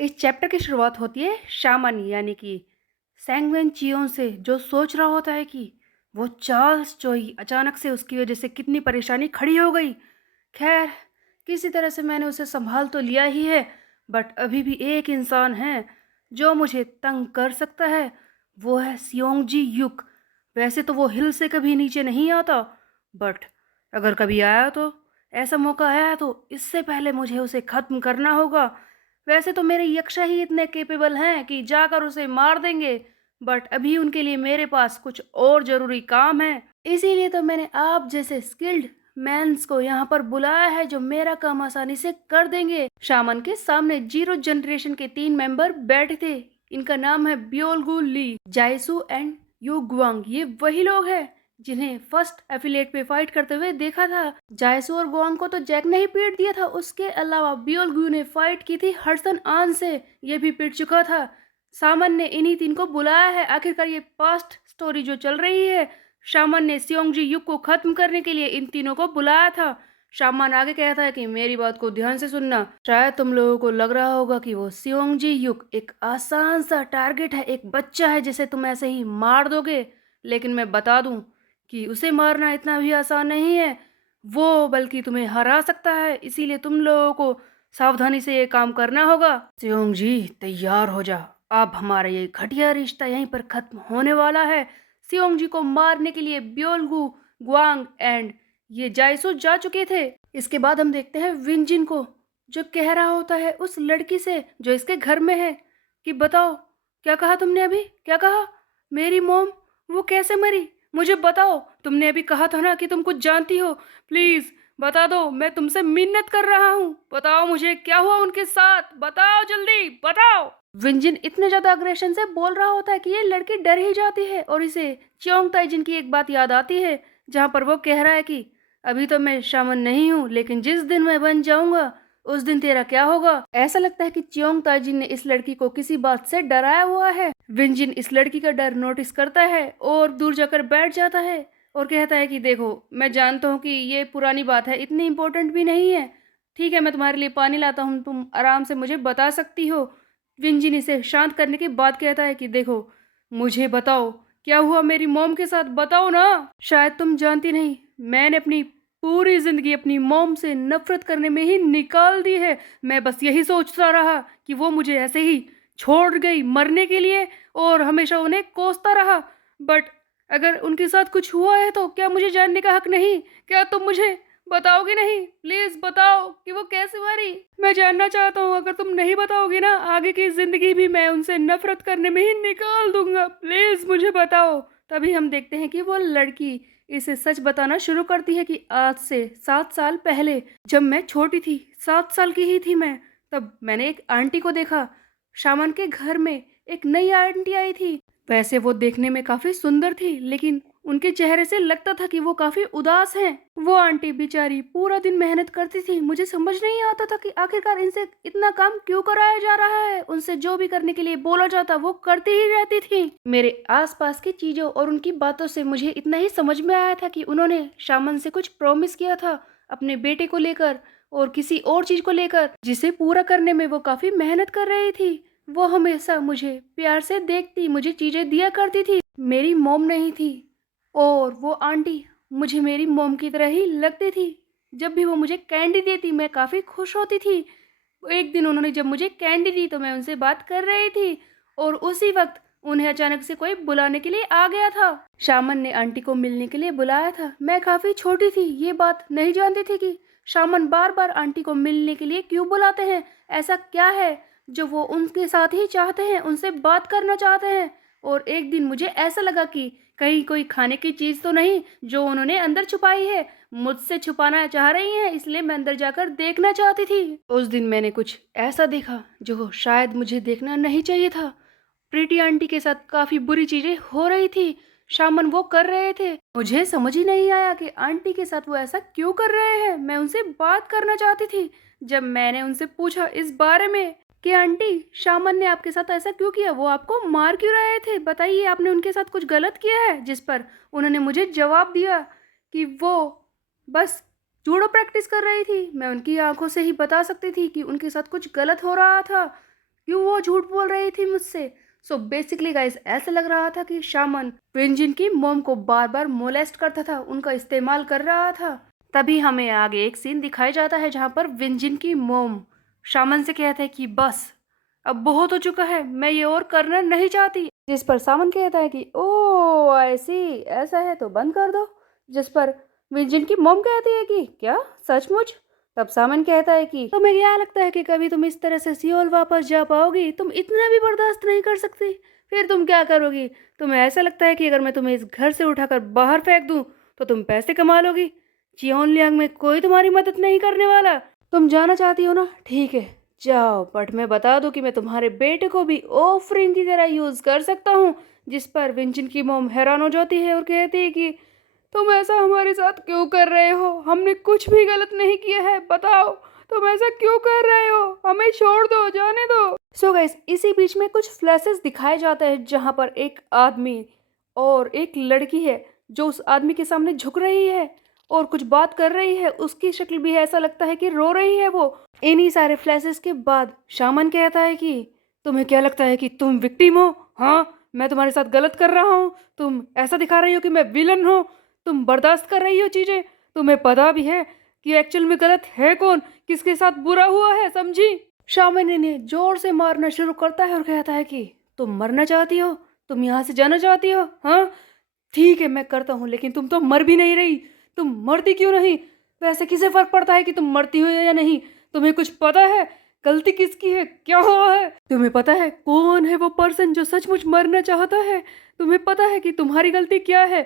इस चैप्टर की शुरुआत होती है शामन यानी कि सैंगवेन चियोन से, जो सोच रहा होता है कि वो चार्ल्स चोई अचानक से उसकी वजह से कितनी परेशानी खड़ी हो गई। खैर, किसी तरह से मैंने उसे संभाल तो लिया ही है, बट अभी भी एक इंसान है जो मुझे तंग कर सकता है। वो है सियोंगजी युक। वैसे तो वो हिल से कभी नीचे नहीं आता, बट अगर कभी आया तो ऐसा मौका आया तो इससे पहले मुझे उसे खत्म करना होगा। वैसे तो मेरे यक्षा ही इतने कैपेबल हैं कि जाकर उसे मार देंगे, बट अभी उनके लिए मेरे पास कुछ और ज़रूरी काम है। इसीलिए तो मैंने आप जैसे स्किल्ड मैंस को यहाँ पर बुलाया है जो मेरा काम आसानी से कर देंगे। शामन के सामने जीरो जनरेशन के 3 मेंबर बैठे थे। इनका नाम है ब्योलगु ली, जायसू एंड यू गुआंग। ये वही लोग हैं जिन्हें फर्स्ट एफिलेट पे फाइट करते हुए देखा था। जायसू और गुआंग को तो जैक ने ही पीट दिया था, उसके अलावा ब्योलगु ने फाइट की थी हडसन आन से, ये भी पीट चुका था। सामन ने इन्हीं 3 को बुलाया है। आखिरकार ये पास्ट स्टोरी जो चल रही है, शामन ने सियोंगजी युग को खत्म करने के लिए इन तीनों को बुलाया था। शामन आगे कहता है कि मेरी बात को ध्यान से सुनना। शायद तुम लोगों को लग रहा होगा कि वो सियोंगजी युग एक आसान सा टारगेट है, एक बच्चा है जिसे तुम ऐसे ही मार दोगे, लेकिन मैं बता दूं कि उसे मारना इतना भी आसान नहीं है। वो बल्कि तुम्हें हरा सकता है, इसीलिए तुम लोगों को सावधानी से ये काम करना होगा। सियोंगजी तैयार हो जा, अब हमारा ये घटिया रिश्ता यहीं पर खत्म होने वाला है। सियोंगजी को मारने के लिए ब्योलगु, गुआंग एंड ये जायसू जा चुके थे। इसके बाद हम देखते हैं विंजिन को, जो कह रहा होता है उस लड़की से जो इसके घर में है कि बताओ, क्या कहा तुमने अभी, क्या कहा? मेरी मॉम, वो कैसे मरी? मुझे बताओ। तुमने अभी कहा था ना कि तुम कुछ जानती हो। प्लीज बता दो, मैं तुमसे मिन्नत कर रहा हूँ। बताओ मुझे क्या हुआ उनके साथ, बताओ जल्दी बताओ। विंजिन इतने ज्यादा अग्रेशन से बोल रहा होता है कि ये लड़की डर ही जाती है और इसे चियोंग ताइजिन की एक बात याद आती है, जहाँ पर वो कह रहा है कि अभी तो मैं शामन नहीं हूँ, लेकिन जिस दिन मैं बन जाऊंगा उस दिन तेरा क्या होगा। ऐसा लगता है कि चियोंग ताइजिन ने इस लड़की को किसी बात से डराया हुआ है। विंजिन इस लड़की का डर नोटिस करता है और दूर जाकर बैठ जाता है और कहता है कि देखो, मैं जानता हूँ कि ये पुरानी बात है, इतनी इंपॉर्टेंट भी नहीं है। ठीक है, मैं तुम्हारे लिए पानी लाता हूँ, तुम आराम से मुझे बता सकती हो। विंजिन इसे शांत करने के बाद कहता है कि देखो, मुझे बताओ क्या हुआ मेरी मॉम के साथ, बताओ ना। शायद तुम जानती नहीं, मैंने अपनी पूरी जिंदगी अपनी मॉम से नफरत करने में ही निकाल दी है। मैं बस यही सोचता रहा कि वो मुझे ऐसे ही छोड़ गई मरने के लिए और हमेशा उन्हें कोसता रहा। बट अगर उनके साथ कुछ हुआ है तो क्या मुझे जानने का हक नहीं? क्या तुम मुझे बताओगे नहीं? प्लीज बताओ कि वो कैसे मरी। मैं जानना चाहता हूँ। अगर तुम नहीं बताओगी ना, आगे की जिंदगी भी मैं उनसे नफरत करने में ही निकाल दूंगा। प्लीज मुझे बताओ। तभी हम देखते हैं कि वो लड़की इसे सच बताना शुरू करती है कि आज से 7 साल पहले, जब मैं छोटी थी, 7 साल की ही थी मैं, तब मैंने एक आंटी को देखा। शामन के घर में एक नई आंटी आई थी। वैसे वो देखने में काफी सुंदर थी, लेकिन उनके चेहरे से लगता था कि वो काफी उदास हैं। वो आंटी बेचारी पूरा दिन मेहनत करती थी। मुझे समझ नहीं आता था कि आखिरकार इनसे इतना काम क्यों कराया जा रहा है। उनसे जो भी करने के लिए बोला जाता वो करती ही रहती थी। मेरे आसपास की चीजों और उनकी बातों से मुझे इतना ही समझ में आया था कि उन्होंने शामन से कुछ प्रॉमिस किया था अपने बेटे को लेकर और किसी और चीज को लेकर, जिसे पूरा करने में वो काफी मेहनत कर रही थी। वो हमेशा मुझे प्यार से देखती, मुझे चीजें दिया करती थी। मेरी मोम नहीं थी और वो आंटी मुझे मेरी मोम की तरह ही लगती थी। जब भी वो मुझे कैंडी देती मैं काफ़ी खुश होती थी। एक दिन उन्होंने जब मुझे कैंडी दी तो मैं उनसे बात कर रही थी और उसी वक्त उन्हें अचानक से कोई बुलाने के लिए आ गया था। शामन ने आंटी को मिलने के लिए बुलाया था। मैं काफ़ी छोटी थी, ये बात नहीं जानती थी कि शामन बार बार आंटी को मिलने के लिए क्यों बुलाते हैं। ऐसा क्या है जो वो उनके साथ ही चाहते हैं, उनसे बात करना चाहते हैं। और एक दिन मुझे ऐसा लगा कि कहीं कोई खाने की चीज़ तो नहीं जो उन्होंने अंदर छुपाई है, मुझसे छुपाना चाह रही हैं, इसलिए मैं अंदर जाकर देखना चाहती थी। उस दिन मैंने कुछ ऐसा देखा जो शायद मुझे देखना नहीं चाहिए था। प्रीति आंटी के साथ काफ़ी बुरी चीज़ें हो रही थी। शामन वो कर रहे थे। मुझे समझ ही नहीं आया कि आंटी के साथ वो ऐसा क्यों कर रहे हैं। मैं उनसे बात करना चाहती थी। जब मैंने उनसे पूछा इस बारे में कि आंटी, शामन ने आपके साथ ऐसा क्यों किया, वो आपको मार क्यों रहे थे, बताइए आपने उनके साथ कुछ गलत किया है? जिस पर उन्होंने मुझे जवाब दिया कि वो बस जूडो प्रैक्टिस कर रही थी। मैं उनकी आंखों से ही बता सकती थी कि उनके साथ कुछ गलत हो रहा था, क्यों वो झूठ बोल रही थी मुझसे? सो बेसिकली गाइस ऐसा लग रहा था कि शामन विंजिन की मॉम को बार बार मोलेस्ट करता था, उनका इस्तेमाल कर रहा था। तभी हमें आगे एक सीन दिखाया जाता है जहाँ पर विंजिन की मॉम शामन से कहता है कि बस अब बहुत हो चुका है, मैं ये और करना नहीं चाहती। जिस पर सामन कहता है कि ओ ऐसी ऐसा है तो बंद कर दो। जिस पर विंजिन की मॉम कहती है कि क्या सचमुच? तब सामन कहता है कि तुम्हें क्या लगता है कि कभी तुम इस तरह से सियोल वापस जा पाओगी? तुम इतना भी बर्दाश्त नहीं कर सकती? फिर तुम क्या करोगी? तुम्हें ऐसा लगता है कि अगर मैं तुम्हें इस घर से उठाकर बाहर फेंक दूं तो तुम पैसे कमा लोगी? चियोन लियांग में कोई तुम्हारी मदद नहीं करने वाला। तुम जाना चाहती हो ना, ठीक है जाओ, बट मैं बता दूं कि मैं तुम्हारे बेटे को भी ऑफरिंग की तरह यूज कर सकता हूँ। जिस पर विंचिन की मोम हैरान हो जाती है और कहती है कि तुम ऐसा हमारे साथ क्यों कर रहे हो? हमने कुछ भी गलत नहीं किया है, बताओ तुम ऐसा क्यों कर रहे हो? हमें छोड़ दो, जाने दो। सो गाइस इसी बीच में कुछ फ्लैशेस दिखाए जाते हैं जहां पर एक आदमी और एक लड़की है जो उस आदमी के सामने झुक रही है और कुछ बात कर रही है। उसकी शक्ल भी ऐसा लगता है कि रो रही है वो। इन्हीं सारे फ्लैशेस के बाद शामन कहता है कि तुम्हें क्या लगता है कि तुम विक्टिम हो? हाँ, मैं तुम्हारे साथ गलत कर रहा हूँ, तुम ऐसा दिखा रही हो कि मैं विलन हूँ, तुम बर्दाश्त कर रही हो चीजें, तुम्हें पता भी है कि एक्चुअल में गलत है कौन, किसके साथ बुरा हुआ है, समझी? शामन इन्हें जोर से मारना शुरू करता है और कहता है कि तुम मरना चाहती हो, तुम यहाँ से जाना चाहती हो? हाँ ठीक है मैं करता हूँ, लेकिन तुम तो मर भी नहीं रही, तुम मरती क्यों नहीं? वैसे किसे फर्क पड़ता है कि तुम मरती हो या नहीं? तुम्हें कुछ पता है गलती किसकी है, क्या हुआ है? तुम्हें पता है कौन है वो पर्सन जो सचमुच मरना चाहता है? तुम्हें पता है कि तुम्हारी गलती क्या है?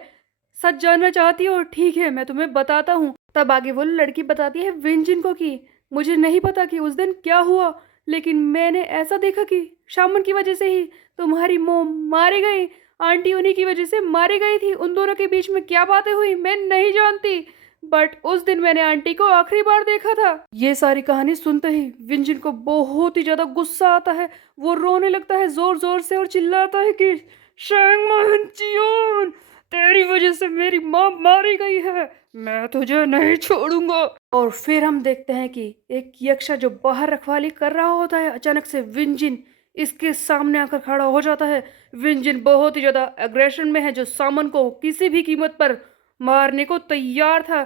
सच जानना चाहती हो? ठीक है मैं तुम्हें बताता हूँ। तब आगे वो लड़की बताती है विंजिन को कि मुझे नहीं पता कि उस दिन क्या हुआ, लेकिन मैंने ऐसा देखा कि शामन की वजह से ही तुम्हारी मोम मारी गई, आंटी उन्हीं की वजह से मारी गई थी। उन दोनों के बीच में क्या बातें हुई मैं नहीं जानती, बट उस दिन मैंने आंटी को आखिरी बार देखा था। ये सारी कहानी सुनते ही विंजिन को बहुत ही ज्यादा गुस्सा आता है। वो रोने लगता है जोर जोर से और चिल्लाता है कि शैंगमान चियोन, तेरी वजह से मेरी माँ मारी गई है, मैं तुझे नहीं छोड़ूंगा। और फिर हम देखते हैं कि एक यक्षा जो बाहर रखवाली कर रहा होता है, अचानक से विंजिन इसके सामने आकर खड़ा हो जाता है। विंजिन बहुत ही ज्यादा एग्रेशन में है, जो सामन को किसी भी कीमत पर मारने को तैयार था।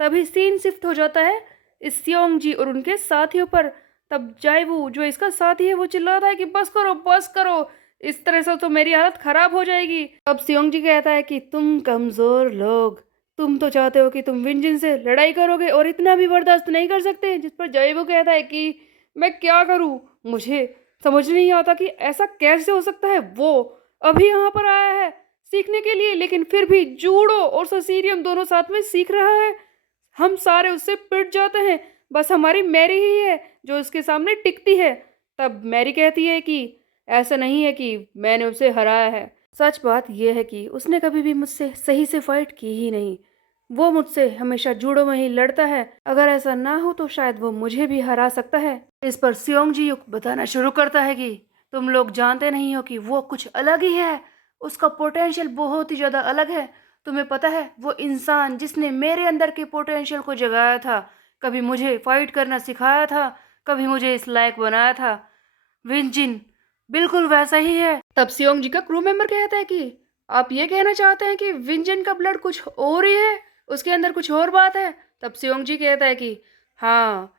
तभी सीन शिफ्ट हो जाता है इस सियोंग जी और उनके साथियों पर। तब जाइवू जो इसका साथी है वो चिल्लाता है कि बस करो, इस तरह से तो मेरी हालत खराब हो जाएगी। अब सियोंग जी कहता है कि तुम कमजोर लोग, तुम तो चाहते हो कि तुम विंजिन से लड़ाई करोगे और इतना भी बर्दाश्त नहीं कर सकते। जिस पर जाइवू कहता है कि मैं क्या करूं, मुझे समझ नहीं आता कि ऐसा कैसे हो सकता है। वो अभी यहाँ पर आया है सीखने के लिए, लेकिन फिर भी जूडो और ससीरियम दोनों साथ में सीख रहा है। हम सारे उससे पिट जाते हैं, बस हमारी मैरी ही है जो उसके सामने टिकती है। तब मैरी कहती है कि ऐसा नहीं है कि मैंने उसे हराया है, सच बात यह है कि उसने कभी भी मुझसे सही से फाइट की ही नहीं। वो मुझसे हमेशा जूडो में ही लड़ता है, अगर ऐसा ना हो तो शायद वो मुझे भी हरा सकता है। इस पर सियोंग जी युक बताना शुरू करता है कि तुम लोग जानते नहीं हो कि वो कुछ अलग ही है, उसका पोटेंशियल बहुत ही ज़्यादा अलग है। तुम्हें पता है वो इंसान जिसने मेरे अंदर के पोटेंशियल को जगाया था, कभी मुझे फाइट करना सिखाया था, कभी मुझे इस लायक बनाया था, विंजिन बिल्कुल वैसा ही है। तब सियोंग जी का क्रू मेंबर कहता है कि आप ये कहना चाहते हैं कि विंजिन का ब्लड कुछ और ही है, उसके अंदर कुछ और बात है? तब सियोंग जी कहता है कि हाँ,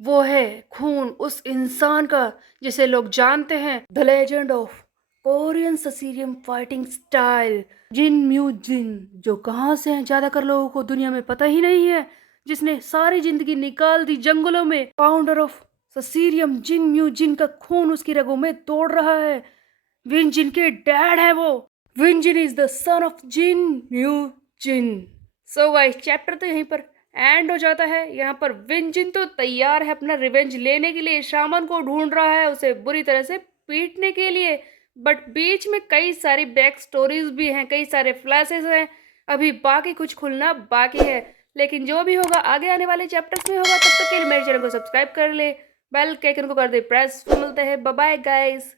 वो है खून उस इंसान का जिसे लोग जानते हैं द लेजेंड ऑफ कोरियन ससीरियम फाइटिंग स्टाइल, जिन म्यू जिन, जो कहाँ से हैं ज्यादातर लोगों को दुनिया में पता ही नहीं है, जिसने सारी जिंदगी निकाल दी जंगलों में। फाउंडर ऑफ ससीरियम जिन म्यू जिन का खून उसकी रगों में दौड़ रहा है। विन जिन के डैड है वो। Win Jin is the son of Jin mu Jin. So guys chapter तो यहीं पर एंड हो जाता है। यहाँ पर विंजिन तो तैयार है अपना रिवेंज लेने के लिए, शामन को ढूंढ रहा है उसे बुरी तरह से पीटने के लिए, बट बीच में कई सारी बैक स्टोरीज भी हैं, कई सारे फ्लैशेस हैं, अभी बाकी कुछ खुलना बाकी है। लेकिन जो भी होगा आगे आने वाले चैप्टर्स में होगा। तब तक के लिए मेरे चैनल को सब्सक्राइब कर ले, बेल के आइकन को कर दे प्रेस। मिलते हैं, बाय बाय गाइस।